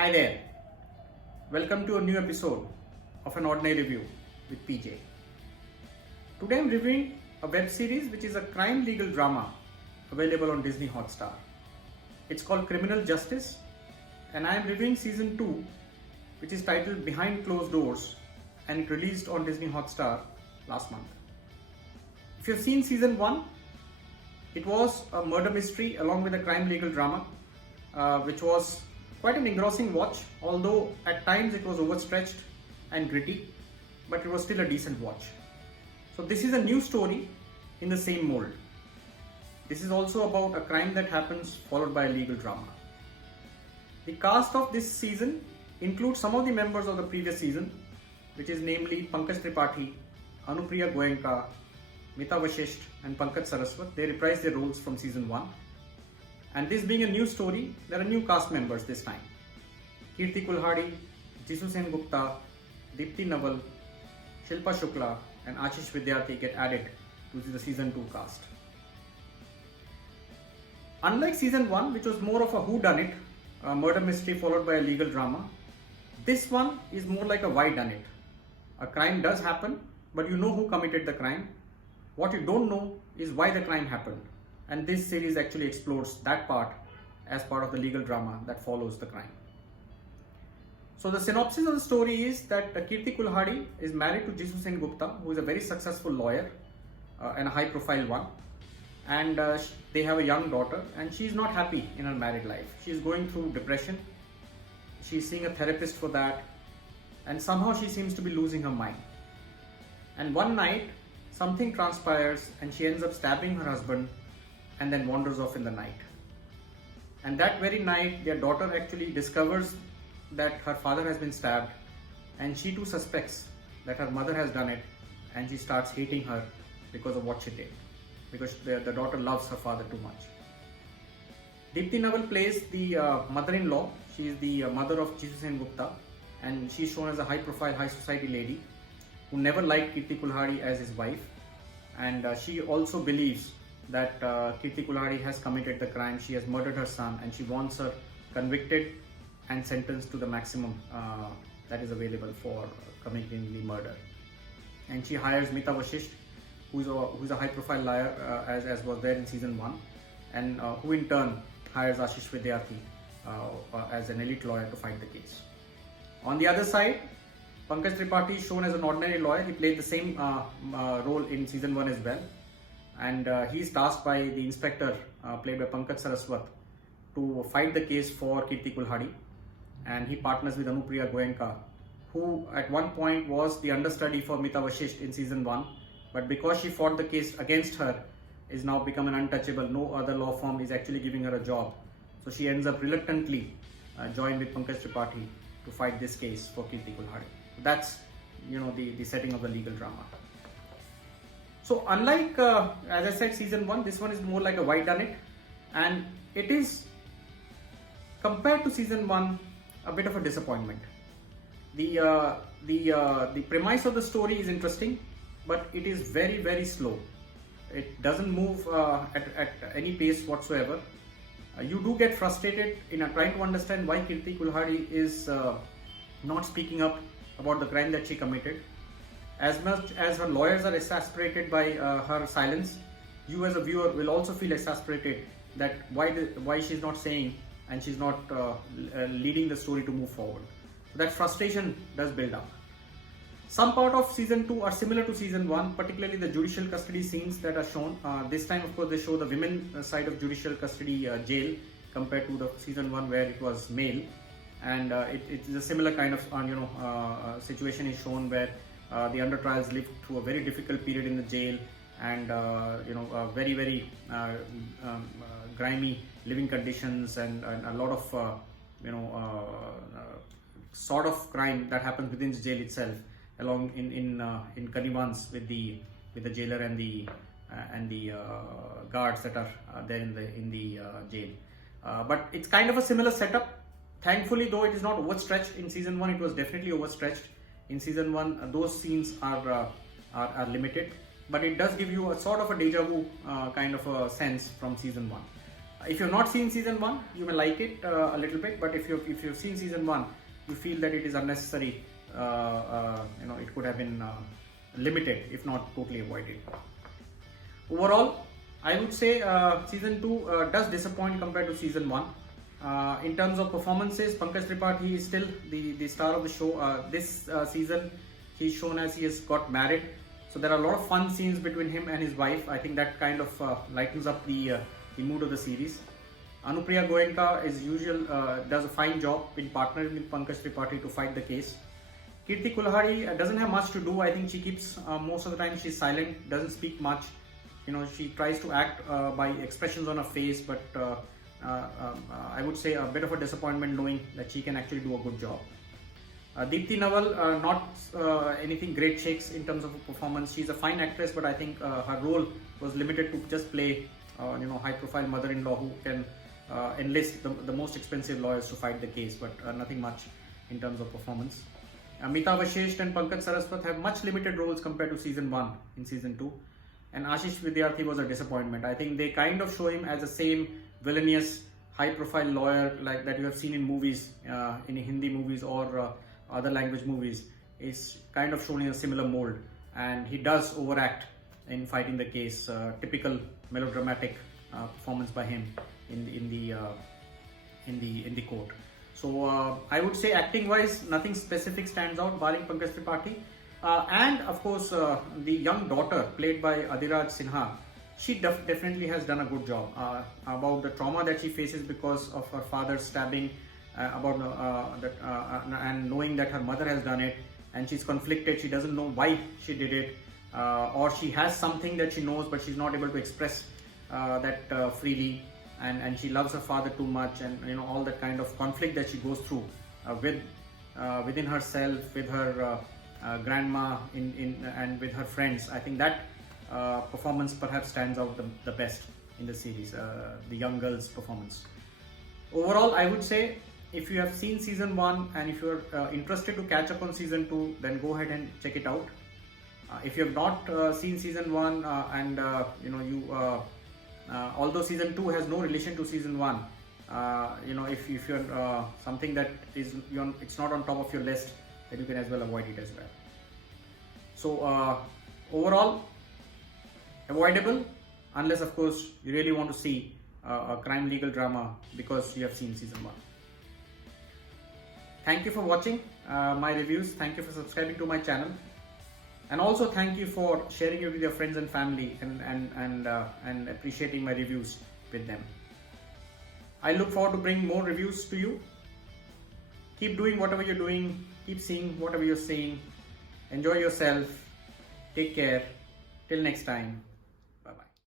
Hi there. Welcome to a new episode of An Ordinary Review with PJ. Today I'm reviewing a web series which is a crime legal drama available on Disney Hotstar. It's called Criminal Justice and I am reviewing season 2, which is titled Behind Closed Doors, and it released on Disney Hotstar last month. If you've seen season 1, it was a murder mystery along with a crime legal drama, which was quite an engrossing watch, although at times it was overstretched and gritty, but it was still a decent watch. So this is a new story in the same mold. This is also about a crime that happens followed by a legal drama. The cast of this season includes some of the members of the previous season, which is namely Pankaj Tripathi, Anupriya Goenka, Mita Vashisht and Pankaj Saraswat. They reprise their roles from season 1. And this being a new story, there are new cast members this time. Kirti Kulhadi, Jisoo Sen Gupta, Deepti Naval, Shilpa Shukla and Ashish Vidyarthi get added to the season 2 cast. Unlike season 1, which was more of a whodunit, a murder mystery followed by a legal drama, this one is more like a whydunit. A crime does happen, but you know who committed the crime. What you don't know is why the crime happened. And this series actually explores that part as part of the legal drama that follows the crime. So the synopsis of the story is that Kirti Kulhadi is married to Jisoo Sen Gupta, who is a very successful lawyer and a high profile one. And they have a young daughter and she is not happy in her married life. She is going through depression. She is seeing a therapist for that. And somehow she seems to be losing her mind. And one night, something transpires and she ends up stabbing her husband and then wanders off in the night. And that very night, their daughter actually discovers that her father has been stabbed and she too suspects that her mother has done it, and she starts hating her because of what she did, because the daughter loves her father too much. Deepti Naval plays the mother-in-law. She is the mother of Jisoo Sen Gupta, and she is shown as a high-profile, high-society lady who never liked Kirti Kulhadi as his wife, and she also believes that Kirti Kulhadi has committed the crime. She has murdered her son and she wants her convicted and sentenced to the maximum that is available for committing the murder. And she hires Mita Vashisht, who's a high profile liar as was there in season 1, and who in turn hires Ashish Vidyarthi as an elite lawyer to fight the case. On the other side, Pankaj Tripathi is shown as an ordinary lawyer. He played the same role in season 1 as well. And he is tasked by the inspector, played by Pankaj Saraswat, to fight the case for Kirti Kulhadi. And he partners with Anupriya Goenka, who at one point was the understudy for Mita Vashisht in season 1. But because she fought the case against her, is now become an untouchable. No other law firm is actually giving her a job. So she ends up reluctantly joined with Pankaj Tripathi to fight this case for Kirti Kulhadi. That's, the setting of the legal drama. So unlike, as I said, season 1, this one is more like a whodunit, and it is, compared to season 1, a bit of a disappointment. The premise of the story is interesting, but it is very, very slow. It doesn't move at any pace whatsoever. You do get frustrated in trying to understand why Kirti Kulhadi is not speaking up about the crime that she committed. As much as her lawyers are exasperated by her silence, you as a viewer will also feel exasperated that why she's not saying and she's not leading the story to move forward. So that frustration does build up. Some part of season 2 are similar to season 1, particularly the judicial custody scenes that are shown. This time, of course, they show the women side of judicial custody jail compared to the season 1 where it was male, and it is a similar kind of situation is shown where the under trials lived through a very difficult period in the jail, and very, very grimy living conditions, and a lot of sort of crime that happens within the jail itself, along in connivance with the jailer and the guards that are there in the jail. But it's kind of a similar setup. Thankfully, though, it is not overstretched. In season 1, it was definitely overstretched. In season 1, those scenes are limited, but it does give you a sort of a deja vu kind of a sense from season 1. If you've not seen season 1, you may like it a little bit, but if you've seen season 1, you feel that it is unnecessary. It could have been limited, if not totally avoided. Overall, I would say season 2 does disappoint compared to season 1. In terms of performances, Pankaj Tripathi is still the star of the show. This season, he's shown as he has got married. So there are a lot of fun scenes between him and his wife. I think that kind of lightens up the mood of the series. Anupriya Goenka, as usual, does a fine job in partnering with Pankaj Tripathi to fight the case. Kirti Kulhari doesn't have much to do. I think she keeps, most of the time she's silent, doesn't speak much. She tries to act by expressions on her face, but I would say a bit of a disappointment knowing that she can actually do a good job. Deepti Nawal, not anything great shakes in terms of performance. She's a fine actress, but I think her role was limited to just play high-profile mother-in-law who can enlist the most expensive lawyers to fight the case, but nothing much in terms of performance. Mita Vashisht and Pankaj Saraswat have much limited roles compared to season 1 in season 2. And Ashish Vidyarthi was a disappointment. I think they kind of show him as the same villainous, high-profile lawyer like that you have seen in movies, in Hindi movies or other language movies. Is kind of shown in a similar mold, and he does overact in fighting the case. Typical melodramatic performance by him in the court. So I would say acting-wise, nothing specific stands out, barring Pankaj Tripathi. And of course, the young daughter played by Adhiraj Sinha, she definitely has done a good job. About the trauma that she faces because of her father's stabbing, and knowing that her mother has done it, and she's conflicted. She doesn't know why she did it, or she has something that she knows, but she's not able to express that freely. And she loves her father too much, and all that kind of conflict that she goes through within herself, with her grandma, and with her friends. I think that performance perhaps stands out the best in the series, the young girl's performance. Overall, I would say if you have seen season 1 and if you're interested to catch up on season 2, then go ahead and check it out. If you have not seen season 1 although season 2 has no relation to season 1, if you're something that is it's not on top of your list, then you can as well avoid it as well. So overall, avoidable, unless of course you really want to see a crime legal drama because you have seen season 1. Thank you for watching my reviews. Thank you for subscribing to my channel, and also thank you for sharing it with your friends and family and appreciating my reviews with them. I look forward to bringing more reviews to you. Keep doing whatever you're doing. Keep seeing whatever you're seeing. Enjoy yourself. Take care. Till next time.